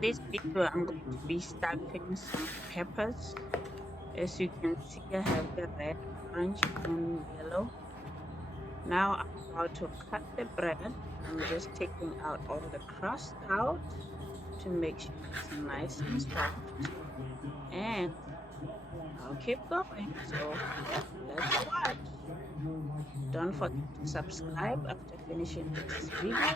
in this video, I'm going to be stuffing some peppers. As you can see, I have the red, orange, and yellow. Now I'm about to cut the bread. I'm just taking out all the crust out to make sure it's nice and soft. And I'll keep going. So let's watch. Don't forget to subscribe after finishing this video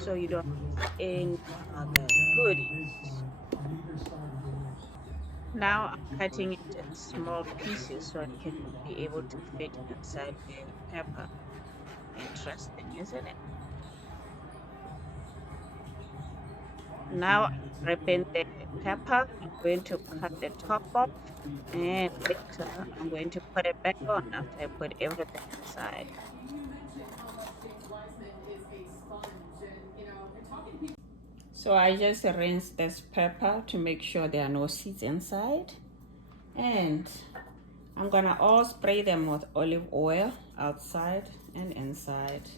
so you don't miss any other goodies. Now I'm cutting it in small pieces so it can be able to fit inside the pepper. Interesting, isn't it? Now I'm prepping the pepper. I'm going to cut the top off, and later I'm going to put it back on after I put everything inside. So I just rinse this pepper to make sure there are no seeds inside, and I'm gonna all spray them with olive oil outside and inside.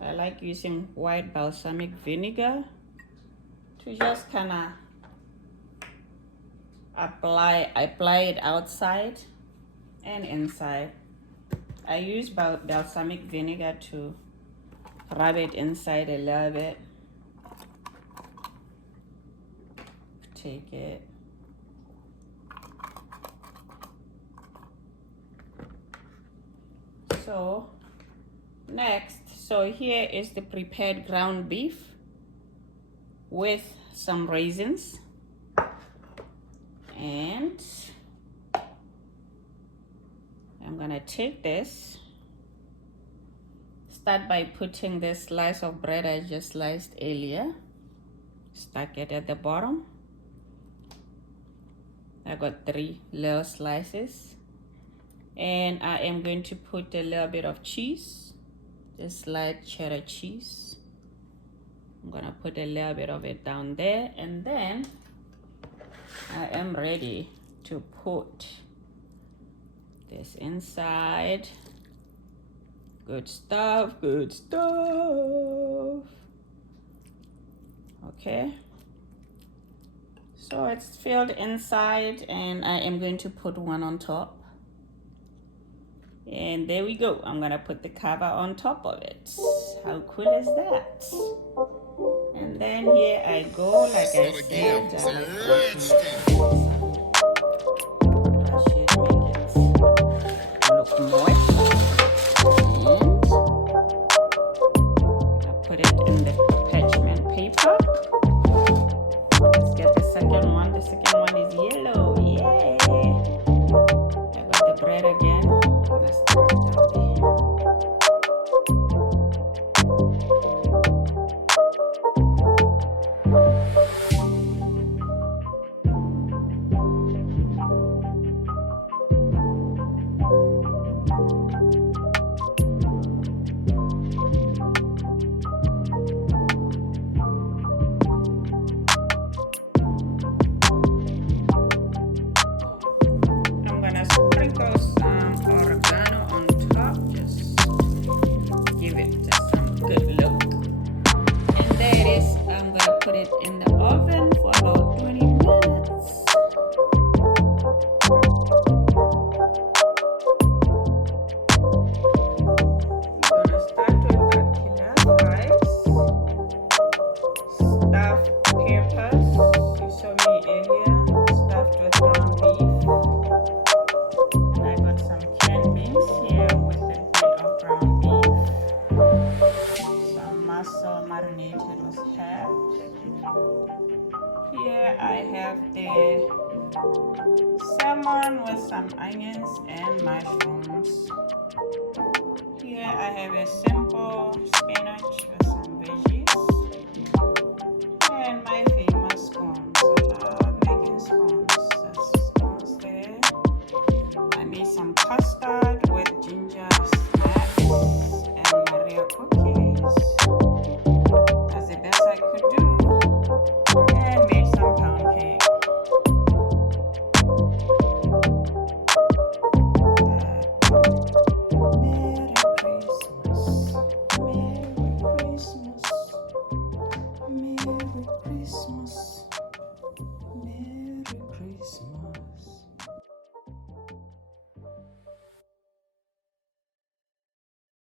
I like using white balsamic vinegar to just kind of apply it outside and inside. I use balsamic vinegar to rub it inside a little bit. Take it. So next, so here is the prepared ground beef with some raisins. And I'm gonna take this, start by putting this slice of bread I just sliced earlier, stack it at the bottom. I got 3 little slices, and I am going to put a little bit of cheese, just light cheddar cheese. I'm gonna put a little bit of it down there, and then I am ready to put this inside. Good stuff, good stuff. Okay. So it's filled inside, and I am going to put one on top. And there we go. I'm gonna put the cover on top of it. How cool is that? And then here I go, like I said, I should make it look moist. And I put it in the parchment paper. Let's get the second one. The second one is yellow. Yay! I got the bread again. Let's stick it down there. Sprinkle some oregano on top, just give it some good look. And there it is. I'm gonna put it in the oven for about 20 minutes. We're gonna start with tortilla rice, stuffed peppers, you saw me earlier, stuffed with ground beef. I got some canned beans here with a bit of ground beef, some mussel marinated with herbs. Here I have the salmon with some onions and mushrooms. Here I have a simple spinach with some veggies. And my famous scones. I love making scones. There's scones there. I made some pasta